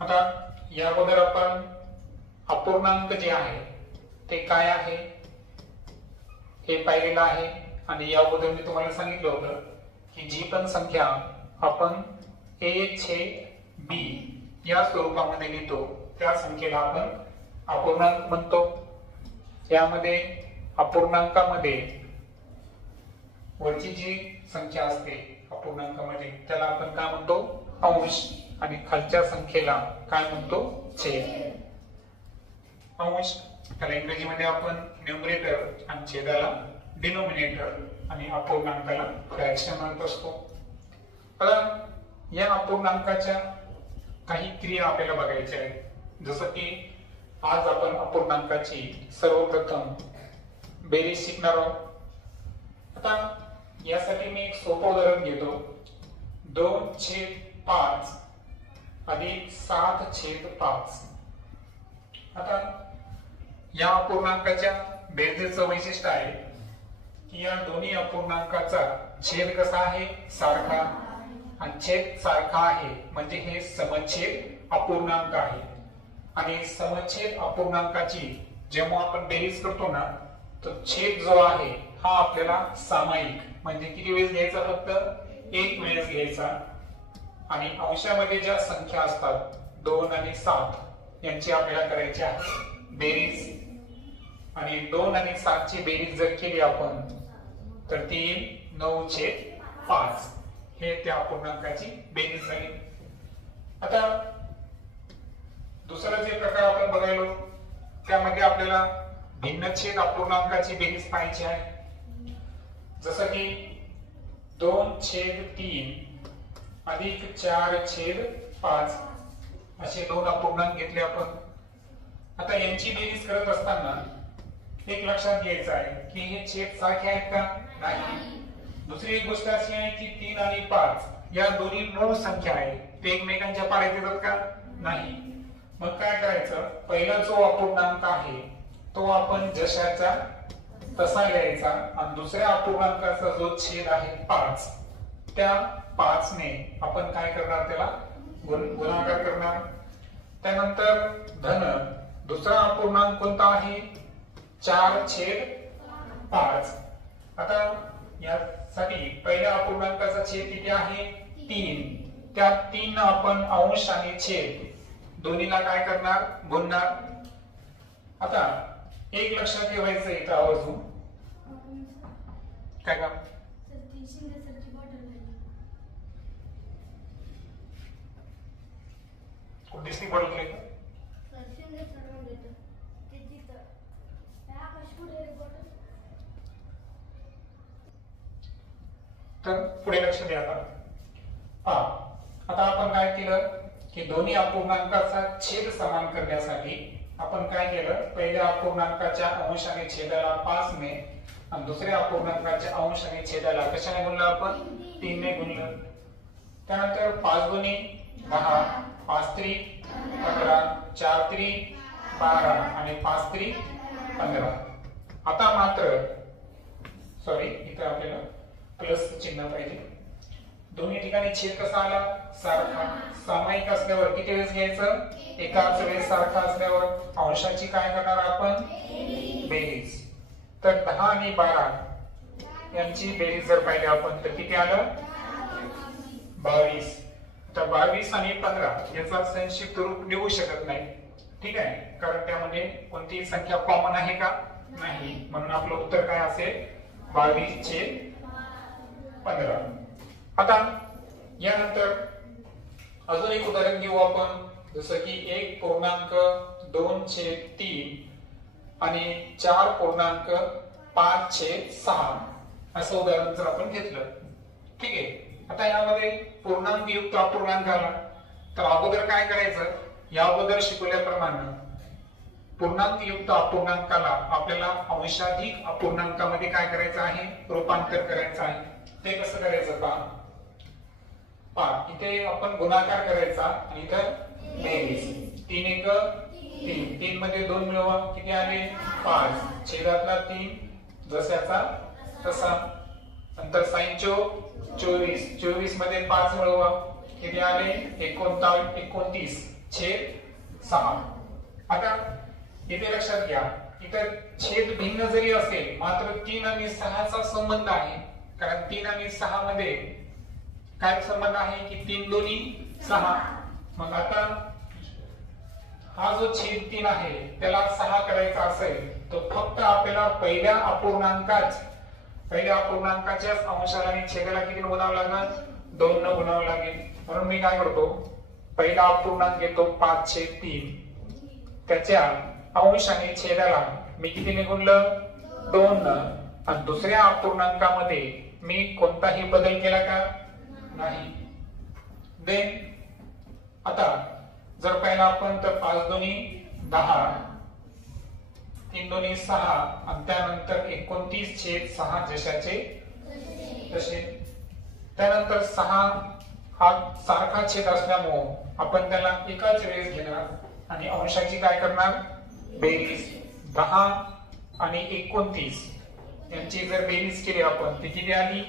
आता या अगोदर आपण अपूर्णांक जे आहे ते काय आहे हे पाहिलेलं आहे आणि या अगोदर मी तुम्हाला सांगितलं होतं की जी पण संख्या आपण a/b या स्वरूपामध्ये लिहितो त्या संख्येला आपण अपूर्णांक म्हणतो। यामध्ये अपूर्णांकामध्ये वरची जी संख्या असते अपूर्णांकामध्ये त्याला आपण काय म्हणतो अंश आणि खालच्या संख्येला काय म्हणतो छेद। अंश त्याला इंग्रजीमध्ये आपण न्यूमरेटर आणि छेदाला डिनोमिनेटर आणि अपूर्णांकाला फ्रॅक्शन म्हणत असतो। आता या अपूर्णांकाच्या काही क्रिया आपल्याला बघायच्या आहेत, जसं की आज आपण अपूर्णांकाची सर्वप्रथम बेरीज शिकणार आहोत। आता यासाठी मी एक सोपं उदाहरण घेतो, 2/5 अधिक 7/5। आता या अपूर्णांकाच्या बेरजेचं वैशिष्ट्य आहे की या दोन्ही अपूर्णांकाचा छेद कसा आहे सारखा आणि छेद सारखा आहे म्हणजे हे समछेद अपूर्णांक आहे आणि समछेद अपूर्णांकाची जेव्हा आपण बेरीज करतो ना तर छेद जो आहे हा आपल्याला सामायिक म्हणजे किती वेळेस घ्यायचा फक्त एक वेळेस घ्यायचा आणि अंशामध्ये ज्या संख्या असतात 2 आणि 7 यांची आपल्याला करायची आहे बेरीज आणि 2 आणि 7 ची बेरीज जर केली आपण तर ती 9/5 हे त्या अपूर्णांकाची बेरीज झाली। आता दुसरा जे प्रकार आपण बघायलो त्यामध्ये आपल्याला भिन्नछेद अपूर्णांकाची बेरीज पाहायची आहे, जसं की 2/3 अधिक 4/5 असे दोन अपूर्णांक घेतले आपण। आता यांची बेरीज करत असताना एक लक्षात घ्यायचं आहे की हे छेद सारखे आहेत का नाही। दुसरी एक गोष्ट अशी आहे की 3 आणि 5 या दोन्ही मूळ संख्या आहेत, ते एकमेकांच्या पाड्यात येतात का नाही। मग काय करायचं, पहिला जो अपूर्णांक आहे तो आपण जशाचा तसा लिहायचा आणि दुसऱ्या अपूर्णांकाचा जो छेद आहे 5 त्या 5 ने आपण काय करणार त्याला गुणाकार करणार। त्यानंतर धन दुसरा अपूर्णांक कोणता आहे 4/5। आता यासाठी पहिल्या अपूर्णांकाचा छेद किती आहे 3, त्या 3 आपण अंश आणि छेद दोन्हीला काय करणार गुणणार। आता एक लक्षात ठेवायचं इथं आवर्जून काय काम डिस्नी बॉटल घे तर पुढे लक्ष द्या। आता आपण काय केलं की दोन्ही अपूर्णांकाचा छेद समान करण्यासाठी आपण काय केलं, पहिल्या अपूर्णांकाच्या अंश आणि छेदाला 5 ने आणि दुसऱ्या अपूर्णांकाच्या अंश आणि छेदाला कशाने गुणलं आपण 3 ने गुणलं। त्यानंतर 5 दुनी 10, 5 त्रिक 15, 4 त्रिक 12 आणि 5 त्रिक 15। आता मात्र सॉरी इथे आपल्याला प्लस चिन्ह पाहिजे, दोन्ही ठिकाणी छेद कसा आला सारखा। सामायिक असल्यावर किती वेळेस घ्यायचं एकाच वेळेस सारखा असल्यावर अंशाची काय करणार आपण बेरीज। तर 10 आणि 12 यांची बेरीज जर पाहिली आपण तर किती आलं 22। तर 22 आणि 15 याचा संक्षिप्त रूप लिहू शकत नाही, ठीक आहे, कारण त्यामध्ये कोणतीही संख्या कॉमन आहे का नाही, म्हणून आपलं उत्तर काय असेल 22/15। आता यानंतर अजून एक उदाहरण घेऊ आपण, जसं की 1.2/3 आणि 4.5/6 असं उदाहरण जर आपण घेतलं, ठीक आहे। आता यामध्ये पूर्णांक युक्त अपूर्णांक आला तर अगोदर काय करायचं, या अगोदर शिकवल्याप्रमाणे पूर्णांक युक्त अपूर्णांकाला आपल्याला अंशाधिक अपूर्णांकामध्ये काय करायचं आहे रूपांतर करायचं आहे। ते कसं करायचं पहा इथे आपण गुणाकार करायचा आणि इथं बेरीज 3 1 3, 3 मध्ये 2 मिळवा किती आले 5, छेदातला 3 जशाचा तसा, नंतर sin 24, 24 मध्ये 5 मिळवा किती आले 29, छेद 6. आता इथे लक्षात घ्या, इथं छेद भिन्न जरी असेल मात्र 3 आणि 6 चा संबंध आहे. कारण 3 आणि 6 मध्ये काय संबंध आहे की 3 दोन्ही 6. मग आता हा जो छेद 3 आहे त्याला 6 करायचा असेल तर फक्त आपल्याला पहिल्या अपूर्णांकाच्याच अंशाला आणि छेदाला किती गुणावं लागणार? 2 न गुणावं लागेल. म्हणून मी काय करतो, पहिला अपूर्णांक घेतो 5/3, त्याच्या अंश आणि छेदाला मी कितीने गुणलं? 2 न. आणि दुसऱ्या अपूर्णांकामध्ये मी कोणताही बदल केला का? नाही. देन आता जर पाहिलं आपण तर 5 दोन्ही 10, 3 दोन्ही 6 आणि त्यानंतर 29/6 जशाचे तसे. त्यानंतर 6 हा सारखा छेद असल्यामुळे आपण त्याला एकाच वेळेस घेणार आणि अंशाची काय करणार? बेरीज. 10 आणि 29 यांची जर बेरीज केली आपण ती किती आली?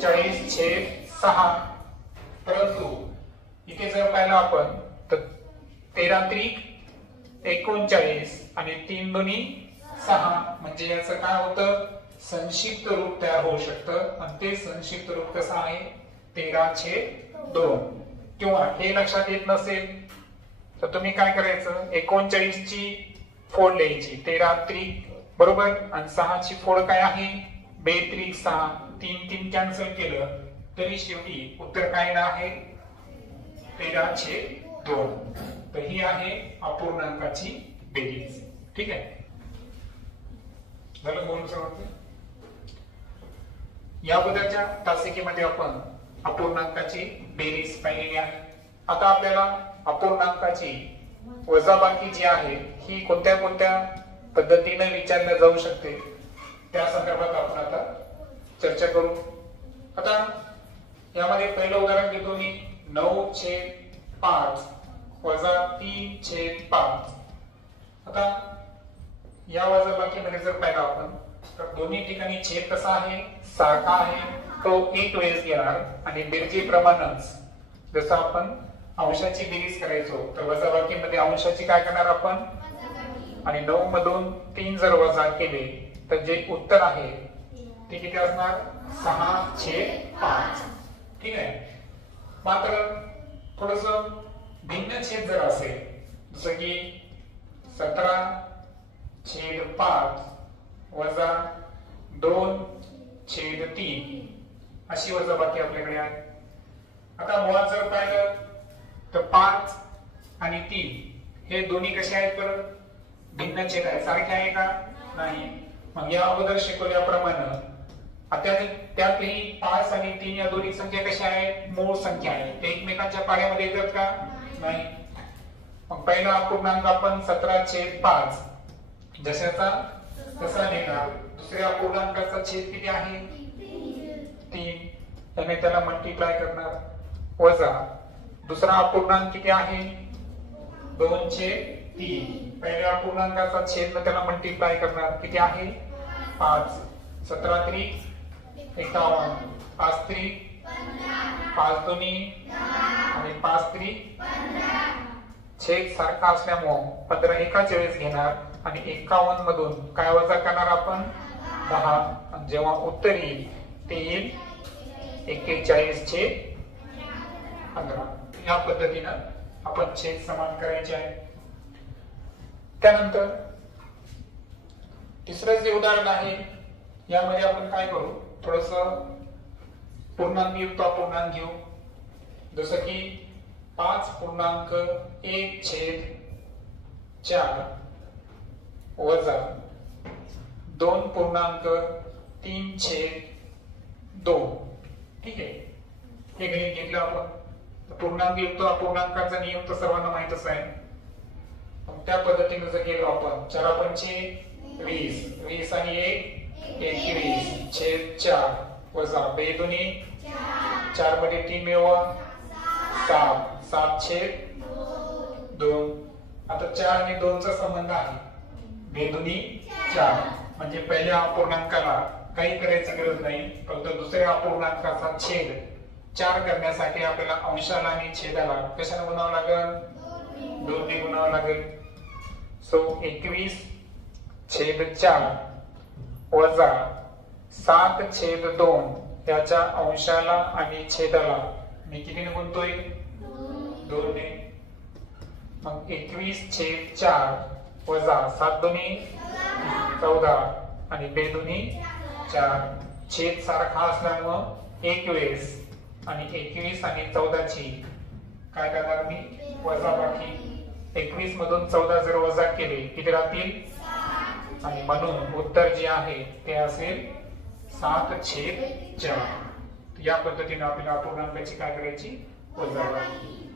40/6. परंतु इथे जर पाहिलं आपण तर 13×39 आणि 3 दोन्ही 6 म्हणजे याचं काय होतं? संक्षिप्त रूप तयार होऊ शकतं. आणि ते संक्षिप्त रूप कसं आहे? 13/2. किंवा हे लक्षात येत नसेल तर तुम्ही काय करायचं, 39 ची फोड लिहायची 13 बरोबर, आणि 6 ची फोड काय आहे? 2×6. 3 कॅन्सल केलं तरी शेवटी उत्तर काय येणार आहे? 13/2. तर ही आहे अपूर्णांकाची बेरीज. ठीक आहे, झालं बोलून समजलं. याबद्दलच्या तासिकेमध्ये आपण अपूर्णांकाची बेरीज पाहिलेली आहे. आता आपल्याला अपूर्णांकाची वजाबाकी जी आहे ही कोणत्या कोणत्या पद्धतीने विचारल्या जाऊ शकते त्या संदर्भात आपण आता चर्चा करू. आता यामध्ये पहिलं उदाहरण घेतो मी 9/5 वजा 3/5. आता या वजाबाकीमध्ये जर पाहिलं आपण तर दोन्ही ठिकाणी छेद कसा आहे? सारखा आहे. तो एक वेळेस घेणार आणि बेरजेप्रमाणेच जसं आपण अंशाची बेरीज करायचो तर वजाबाकीमध्ये अंशाची काय करणार आपण? आणि 9 मधून 3 जर वजा केले तर जे उत्तर आहे ते किती असणार? 6/5. ठीक आहे. मात्र थोडस भिन्न छेद जर असेल जसं की 17/5 वजा 2/3 अशी वजाबाकी आपल्याकडे आहे. आता मुळात जर पाहिलं तर 5 आणि 3 हे दोन्ही कसे आहेत? परत भिन्न छेद आहेत. सारखे आहे का? नाही. मग या अगोदर शिकवल्याप्रमाणे त्यातही 5 आणि 3 या दोन्ही संख्या कशा आहेत? मूळ संख्या आहेत. ते एकमेकांच्या पाड्यामध्ये येतात का? नाही. मग पहिला अपूर्णांक आपण 17/5 जशाचा तसा लिहिणार. दुसऱ्या अपूर्णांकाचा छेद किती आहे? 3. त्याने त्याला मल्टिप्लाय करणार. वजा दुसरा अपूर्णांक किती आहे? 2/3. पहिल्या अपूर्णांकाचा छेद त्याला मल्टिप्लाय करणार. किती आहे? 5. 17×3 51. 5×3 5×2 आणि 5×3 छेद सारखा असल्यामुळे 15 एकाच वेळेस घेणार आणि 51 मधून काय वजा करणार आपण? 10. आणि जेव्हा उत्तर येईल ते येईल 41/15. या पद्धतीनं आपण छेद समान करायचे आहे. त्यानंतर तिसरं जे उदाहरण आहे यामध्ये आपण काय करू, थोडस पूर्णांक युक्त अपूर्णांक घेऊ. जसं की 5.1/4 वजा 2.3/2. ठीक आहे. हे गणित घेतलं आपण. पूर्णांक युक्त अपूर्णांकाचा नियम तर सर्वांना माहितच आहे. त्या पद्धतीने जर गेलो आपण 4×5 = 20 आणि 1 = 21/4 वजा 2×4 मध्ये 3 मिळवा 7/2. आता 4 आणि 2 चा संबंध आहे 2×4 म्हणजे पहिल्या अपूर्णांकाला काही करायची गरज नाही. फक्त दुसऱ्या अपूर्णांकाचा छेद 4 करण्यासाठी आपल्याला अंशाला आणि छेदाला कशाने गुणावं लागेल? 2 ने गुणावं लागेल. सो 21/4 वजा 7/2 याच्या अंशाला आणि छेदाला मी कितीने गुणतोय? 2 ने. मग 21/4 वजा 7 दुनी 14 आणि 2 दुनी 4. छेद सारखा असल्यामुळं 21 आणि 21 आणि 14 ची काय करणार मी? वजाबाकी. 21 मधून 14 जर वजा केले किती राहतील? आणि म्हणून उत्तर जे आहे ते असेल 7/4. या पद्धतीने आपल्याला अपूर्णांकाची काय करायची? वजाबाकी.